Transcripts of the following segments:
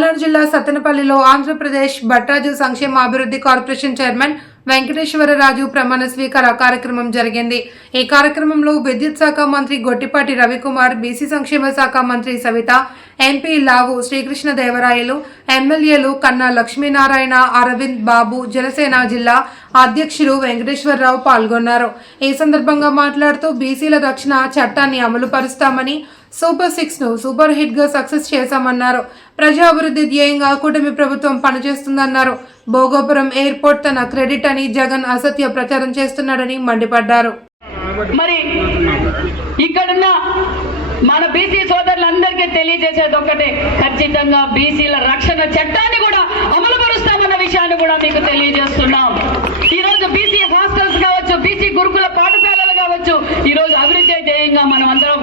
పల్నాడు జిల్లా సత్తెనపల్లిలో ఆంధ్రప్రదేశ్ భట్రాజు సంక్షేమ అభివృద్ధి కార్పొరేషన్ చైర్మన్ వెంకటేశ్వరరాజు ప్రమాణ స్వీకార కార్యక్రమం జరిగింది. ఈ కార్యక్రమంలో విద్యుత్ శాఖ మంత్రి గొట్టిపాటి రవికుమార్ బీసీ సంక్షేమ శాఖ మంత్రి సవిత ఎంపీ లావు శ్రీకృష్ణదేవరాయలు ఎమ్మెల్యేలు కన్నా లక్ష్మీనారాయణ అరవింద్ బాబు జనసేన జిల్లా అధ్యక్షులు వెంకటేశ్వరరావు పాల్గొన్నారు. ఈ సందర్భంగా మాట్లాడుతూ బీసీల రక్షణ చట్టాన్ని అమలు పరుస్తామని సూపర్ సిక్స్ను సూపర్ హిట్గా సక్సెస్ చేశామన్నారు. ప్రజా అభివృద్ధి ధ్యేయంగా కూటమి ప్రభుత్వం పనిచేస్తుందన్నారు. భోగోపురం ఎయిర్పోర్ట్ తన క్రెడిట్ అని జగన్ అసత్య ప్రచారం చేస్తున్నాడని మండిపడ్డారు. మరి ఇక్కడున్న మన బీసీ సోదరులందరికీ తెలియజేసేది ఒకటే ఖచ్చితంగా బీసీల రక్షణ చట్టాన్ని కూడా అమలు పరుస్తామన్న విషయాన్ని కూడా మీకు తెలియజేస్తున్నాం. ఈ రోజు బీసీ హాస్టల్స్ కావచ్చు బీసీ గురుకుల పాఠశాలలు కావచ్చు ఈ రోజు అభివృద్ధి ధ్యేయంగా మనం అందరం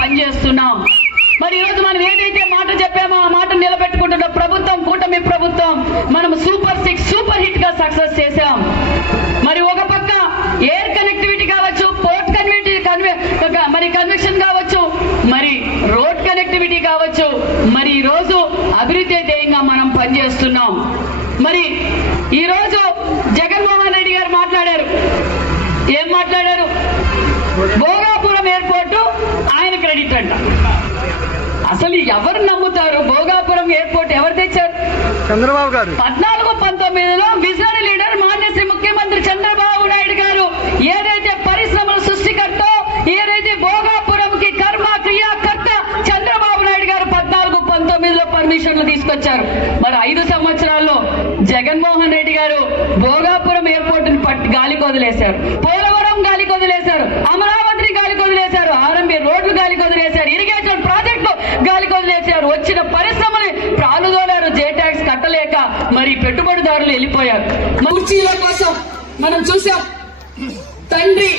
పనిచేస్తున్నాం. మరి ఈ రోజు మనం ఏదైతే మాట చెప్పామో ఆ మాట నిలబెట్టుకుంటున్న ప్రభుత్వం కూటమి ప్రభుత్వం మనం సూపర్ సిక్స్ సూపర్ హిట్గా సక్సెస్ చేశాం. మరి ఒక పక్క ఎయిర్ కనెక్టివిటీ కావచ్చు పోర్ట్ కనెక్టివిటీ కన్వే మరి కన్వెక్షన్ కావచ్చు మరి రోడ్ కనెక్టివిటీ కావచ్చు మరి ఈ రోజు అభివృద్ధి ధ్యేయంగా మనం పనిచేస్తున్నాం. మరి ఈ రోజు జగన్మోహన్ రెడ్డి గారు మాట్లాడారు ఏం మాట్లాడారు భోగాపురం ఎయిర్పోర్టు ఆయన క్రెడిట్ అంట అసలు ఎవరు నమ్ముతారు? భోగాపురం ఎయిర్పోర్ట్ ఎవరు తెచ్చారు? చంద్రబాబు గారు. పద్నాలుగు పంతొమ్మిదిలో విజనరీ లీడర్ మాన్య శ్రీ ముఖ్యమంత్రి చంద్రబాబు నాయుడు గారు ఏదైతే పరిశ్రమల సృష్టికర్త ఏదైతే భోగాపురంకి కర్మ క్రియాకర్త చంద్రబాబు నాయుడు గారు పద్నాలుగు పంతొమ్మిదిలో పర్మిషన్లు తీసుకొచ్చారు. మరి ఐదు సంవత్సరాల్లో జగన్మోహన్ రెడ్డి గారు భోగాపురం ఎయిర్పోర్ట్ని పట్టి గాలికి వదిలేశారు. పోలవరం గాలికి వదిలేశారు. అమరావతిని గాలికి వదిలేశారు. ఆర్ఎంబీ రోడ్లు గాలికి వదిలేశారు ఇరిగేషన్ ప్రాజెక్టులు గాలికి వదిలేశారు. వచ్చిన పరిశ్రమని ప్రాలుదోలారు జే ట్యాక్స్ కట్టలేక మరి పెట్టుబడిదారులు వెళ్ళిపోయారు. కుర్చీల కోసం మనం చూసాం తండ్రి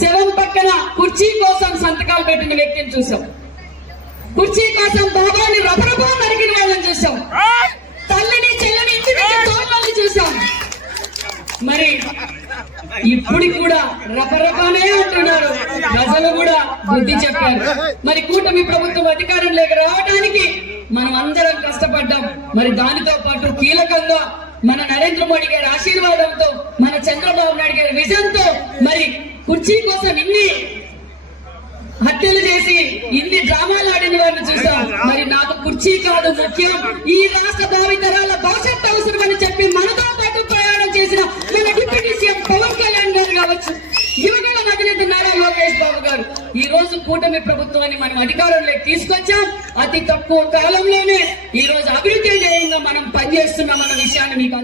శవం పక్కన కుర్చీ కోసం సంతకాలు పెట్టిన వ్యక్తిని చూసాం కుర్చీ కోసం బాబాని రపరపా నరికిన వాళ్ళని చూసాం తల్లిని చెల్లని ఇంటి తోటల్ని చూసాం మరి ఇప్పుడు కూడా రపరపానే అంటున్నారు ప్రజలు కూడా బుద్ధి చెప్పారు. మరి కూటమి ప్రభుత్వం అధికారంలోకి రావడానికి మనం అందరం కష్టపడ్డాం. మరి దానితో పాటు కీలకంగా మన నరేంద్ర మోడీ గారి ఆశీర్వాదంతో మన చంద్రబాబు నాయుడు గారి విజన్తో మరి కుర్చీ కోసం ఇన్ని హత్యలు చేసి ఇన్ని డ్రామాలు ఆడిన వారిని చూసాం. మరి నాకు కుర్చీ కాదు ముఖ్యం. ఈ రాష్ట్ర భావితరాల భవిష్యత్తు అవసరమని చెప్పి మనతో పాటు ప్రయాణం చేసిన మన డిప్యూటీ సీఎం పవన్ కళ్యాణ్ గారు కావచ్చు. యువకుల అధినేత లోకేష్ బాబు గారు ఈ రోజు కూటమి ప్రభుత్వాన్ని మనం అధికారంలోకి తీసుకొచ్చాం. అతి తక్కువ కాలంలోనే ఈ రోజు అభివృద్ధి ధ్యేయంగా మనం పనిచేస్తున్నాం అన్న విషయాన్ని మీకు